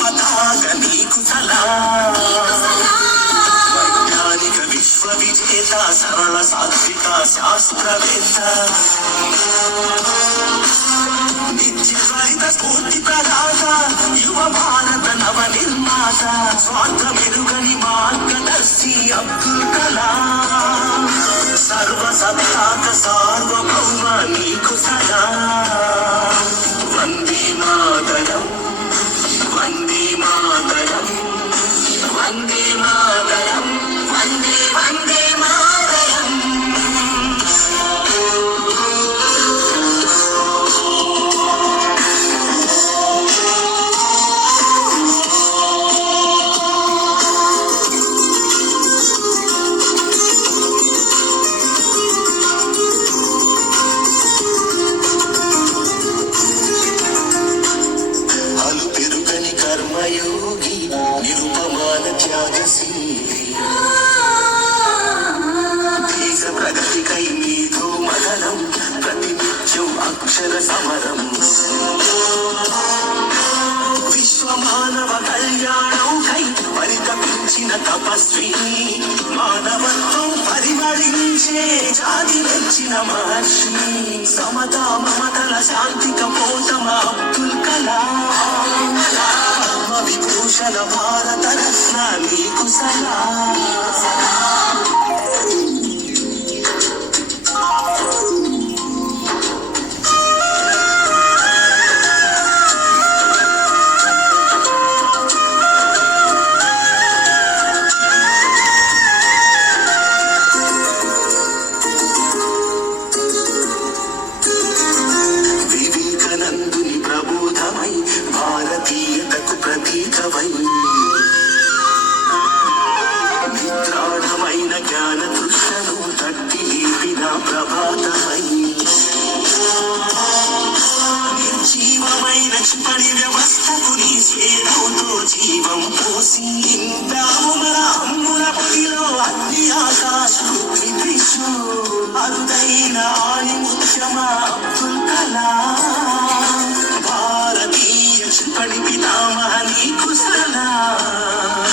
పతాక నీకు సలాం. వైజ్ఞానిక విశ్వ విజేత సరళ సాత్విక శాస్త్రవేత్త నిత్య త్వరిత స్ఫూర్తి ప్రదాత యువ భారత నవ నిర్మాత స్వార్థ మెరుగని మార్గదర్శి అబ్దుల్ కలాం. సర్వ సత్తాక సార్వభౌమ నీకు సలాం. వందే మాతరం వందే మాతరం వందే మాతరం వందే వందే మాతరం. కర్మయోగి నిరుపమాన త్యాగశీలి దేశ ప్రగతికై మీతో మదనం ప్రతినిత్యం అక్షర సమరం. విశ్వమానవ కళ్యాణంకై పరితపించిన తపస్వి మానవత్వం పరిమళించే జాతి మెచ్చిన మహర్షి సమతా మమతల శాంతిక పోతమ అబ్దుల్ కలాం. విభూషణ భారత రత్న నీకు సలాం. వివేకానందుని ప్రబోధమై భారతీయతకు ప్రతీకవై నిద్రాణమైన జ్ఞాన తృష్ణను తట్టి లేపిన ప్రభాతమై నిర్జీవమైన క్షిపణి వ్యవస్థకు నీ స్వేదంతో జీవం పోసి నింపావు మన అమ్ముల పొడిలో అగ్ని ఆకాశం విద్విషు అరుదైన ఆణిముత్యమ అబ్దుల్ కలాం. భారతీయ క్షిపణి పితామహ నీకు సలాం.